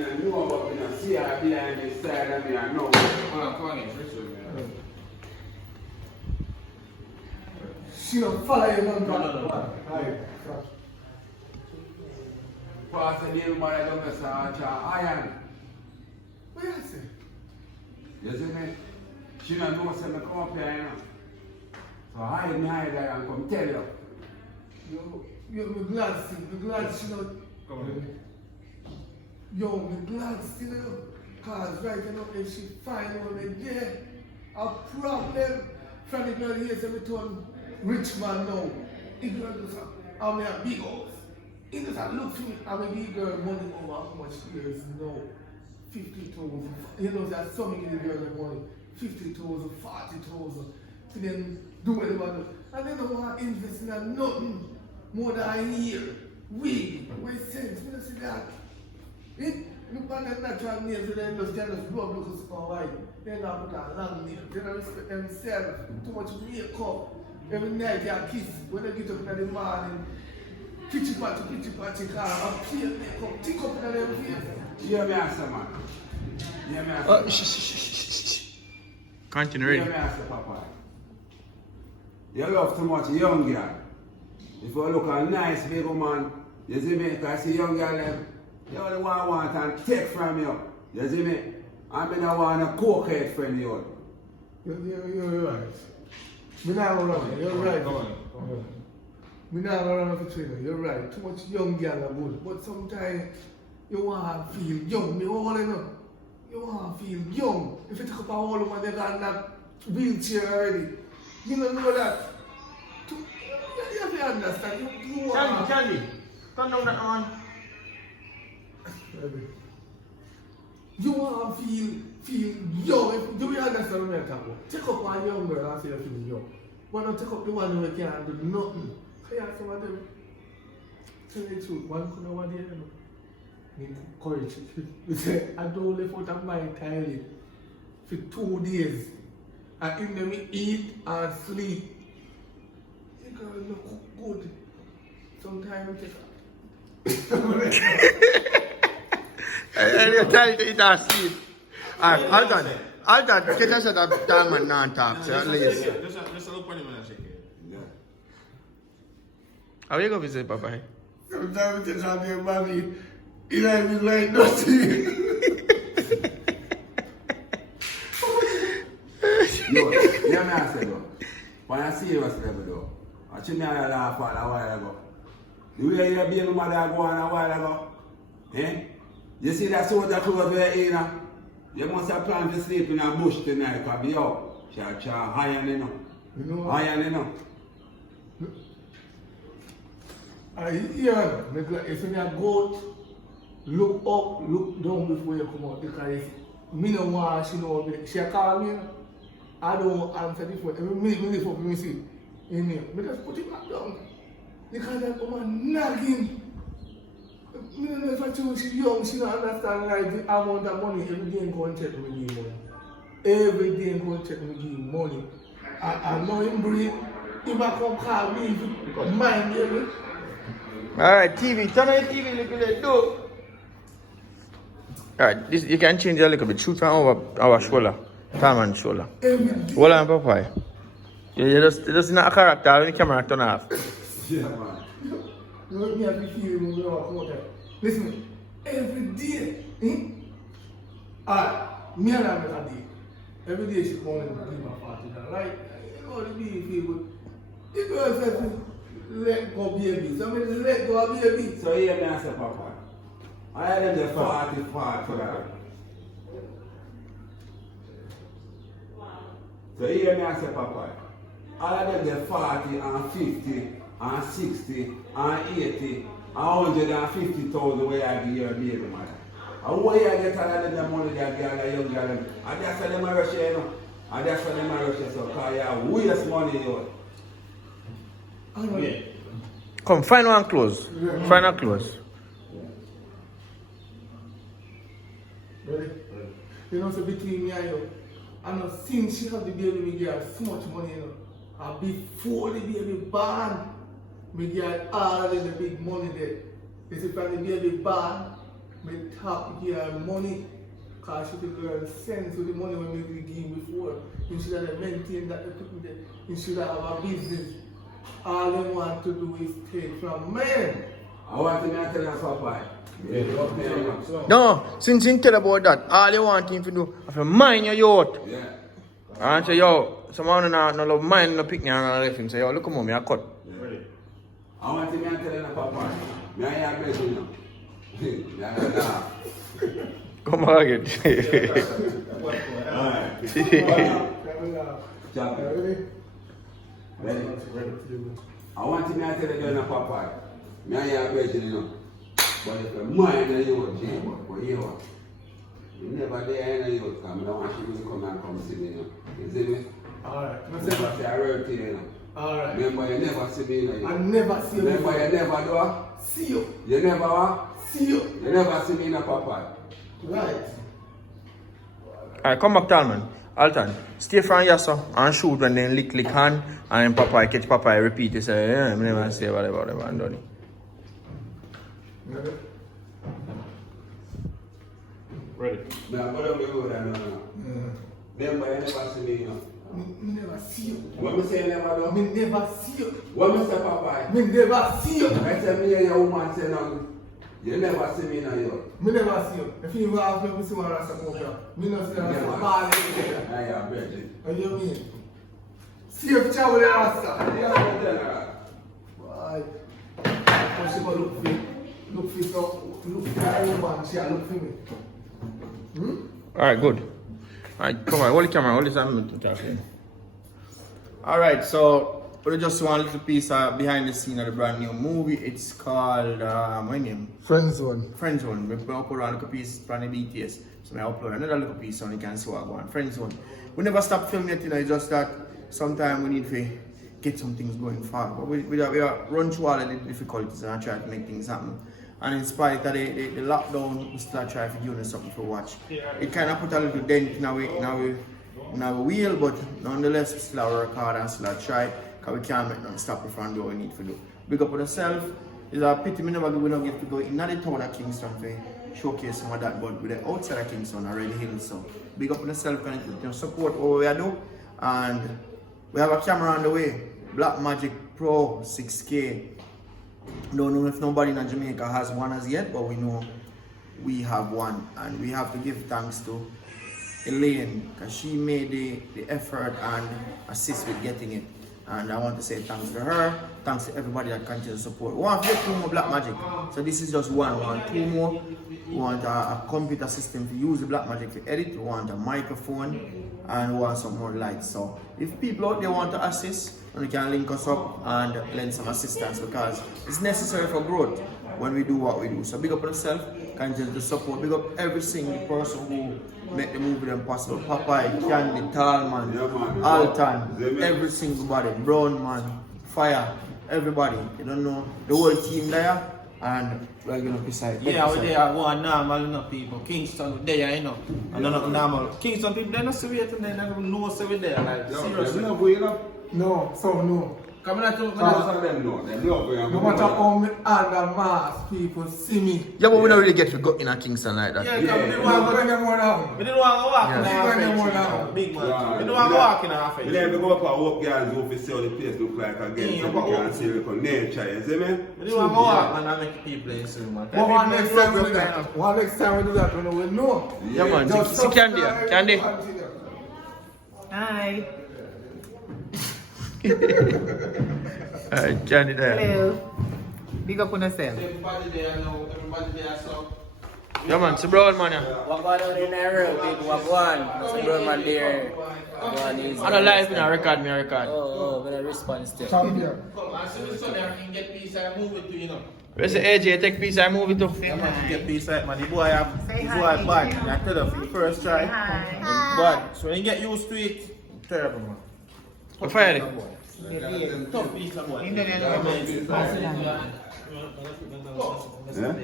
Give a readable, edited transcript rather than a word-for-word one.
I know about me, I see her behind the side of me, I know. She don't follow you, no. Pass the little mother down the side, iron. What you say? You see me? She don't know what's in the come up here, you know. So hide me, hide her, and come tell you. You're glad she don't. Come on. Yo, me glad still, you know. Cause right now, if she find one there, a problem. From the girl here, say me turn rich man now. The girl just, I'm a big house. He just look for me, I'm a big girl money over how much years now. 50,000. You know, there's so many girls that money. 50,000, 40,000. To then do whatever do. And they don't want to invest in nothing more than a year. Wig, what sense? You don't see that? Look at the natural nails, they just blow up because of white. They don't put a long nail. They don't respect themselves. Too much makeup. Every night they are kiss. When they get up in the morning, pitchy patchy car, and clear makeup, tick up in their face. Hear me answer, man. Hear me answer. Continue. Hear me answer, Papa. You love too much young girl. If you look a nice big woman, you see me, because I see young girl them, you only want and take from you. You see me? I mean, I want a cokehead friend you. You're right. Me not gonna run. You're right. Me not gonna run for trainer. You're right. Too much young girl are good. But sometimes you want to feel young. Me want to know. You want to feel young. If you take up a whole woman, they got that wheelchair already. You don't know that. You have to understand. You want Candy, turn down that on. You want to feel young. Do you understand what I'm talking about? Take up one young girl and say you feel young. But don't take up the one who can't do nothing. Can you ask some of them? Tell the truth, one could know what they do. Me courage. You say, I don't live out of my entirely for 2 days. And in them eat and sleep. The girl look good. Sometimes you take You're trying to eat and sleep. Alright, hold on. Get us at that time and non talk, so at least. Just look on him and shake it. How you go visit Papa? sometimes you just have your money. It ain't even like nothing. Yo, hear me I say though. When I see you level though, I should not laugh on a while ago. The way your baby mother go on a while ago. Eh? You see that soldier clothes we're in? You must have planned to sleep in a bush tonight, because be out. Cha iron enough. You know, Iron enough. I hear, if you are goat, look up, look down before you come out, because me no want she know me. She call me, I don't answer the phone. Every minute me for me see in me. Me just put it back down. Because that woman nagging. Me don't know if I tell you she young, she don't understand like the amount of money every day go and check me give money. Every day go and check me give money. I know him breathe. He might come call me if he mind me. Alright, TV, turn on your TV, look at that door. Alright, this you can change it a little bit. Shoot from our shoulder. Time and shoulder. Hold on, Papa. You just not a character when the camera turn off. Yeah, man. You know me have to feel when you walk out there. Listen, every day, me and her make a day. Every day she come and give me $40, right? You know the baby feel good. The girl says, let go baby. Somebody says, let go baby. So hear me I say, Papa. I had them the 40 for that. So hear me I say, Papa. All of them the 40 and 50 and 60 and 80 and 150,000 where I give your baby mother. And where I get all of them the money that girl and young girl them. And that's why them a rush here, you know. And that's why them a rush here, so because you waste money, you know. Yeah. Come, find one close. Find one close. Ready? You know, so between me and you, I know since she have the baby, me get so much money, you know. And before the baby born, me get all of the big money there. You see, from the baby born, me top here money. Because she could learn sense with the money when we give before. You should have maintained that equipment. You should have a business. All they want to do is take from men. I want to tell you Papa. No, since you tell about that, all you want him to do is to mind your youth. Yeah. And say, yo, someone no love mine, no pick me and let him say, yo, look at me, I cut. Yeah. I want to tell you Papa. Me and your best, you know. Yeah. Come on again. I want to tell you Papa. Me and your best, you know. But if you mind the youth, you never there in the youth come. I don't want you to come and come see me, you know. You see me? Alright. Never say I wrote to you, you know. Alright. Remember, you never see me, you know. I never see you. Remember, you never do what? See you. You never what? See you. You never see me in a Papa. Right. Alright, come back, Talman. Alton, stay from here, sir, and shoot when they lick hand, and then Papa catch Papa, repeat, he say, yeah, I never say whatever, and done it. Ready? Ready. No, but don't be good, no. Remember, you never see me, you know. Me never see you. What me say you never do? Me never see you. What me say, Papa? Me never see you. I say me and your woman say no. You never see me in a year. Me never see you. If you have to see one Rasta Cobra, me not see Rasta Ball. I am ready. What do you mean? See if travel the Rasta. Why? Because she go look for her woman, she look for me. Alright, good. Alright, come on, hold the camera, hold this hand to talk to you. Alright, so we just want a little piece behind the scene of the brand new movie. It's called my name? Friends one. Friend Zone. We upload a little piece from the BTS. So I upload another little piece so you can see what I go on. Friend Zone. We never stop filming it, you know, it's just that sometimes we need to get some things going forward. But we are run through all of the difficulties and try to make things happen. And in spite of the lockdown, we still try to give us something to watch. It kind of put a little dent in our wheel, but nonetheless, we still work hard and still try, because we can't make nothing stop us from doing what we need to do. Big up on yourself. It's a pity we don't get to go in the town of Kingston to showcase some of that, but with the outside of Kingston already Hills. So big up on yourself and support what we do. And we have a camera on the way. Blackmagic Pro 6K. Don't know if nobody in Jamaica has one as yet, but we know we have one, and we have to give thanks to Elaine, because she made the effort and assist with getting it. And I want to say thanks to her, thanks to everybody that continues to support. We want to get 2 more Blackmagic. So this is just one. We want 2 more. We want a computer system to use the Blackmagic to edit. We want a microphone, and we want some more lights. So if people out there want to assist, we can link us up and lend some assistance, because it's necessary for growth when we do what we do. So big up on yourself, continue to support. Big up every single person who make the movie them possible. Popeye, Candy, Talman, Alton, every single body, Brown Man, Fire, everybody. You don't know the whole team there, and we're gonna beside. Yeah, we're there one normal enough people. Kingston we're there, you know. And not normal. Kingston people they not see it and they don't know so we're there. Like seriously. No, so no. Come on, Them know. No matter how many other mass people see me. Yeah, but we don't really get to go in a Kingston like that. Yeah, We didn't want to walk in our face. Big man. We don't want to walk in our face. You never go up and walk guys who see how the place look like again, so we can see the nature, you see me? We don't want to walk and make people in soon, man. One next time we do that. One next time we do that, we know. Yeah, man. Just See Candy. subscribe Candy. and continue. Hi. Candy there. Hello. Big up on yourself. Everybody there now, everybody there, so. Yeah, man. It's a brown man. Yeah. What going on in there, big what one? Some brown man there. One is. I don't live in a record, me a record. Oh, when I respond still. Champion. Come and see the son there and get peace and move it to you know. Where's the AJ? Take piece and move it to. Yeah, man, get peace out, man. The boy have, Say the hi. boy bad. I tell you, for the first try, Hi. bad. So when you get used to it, terrible, man. What fire it? Tough piece of boy. Indonesian. Yeah?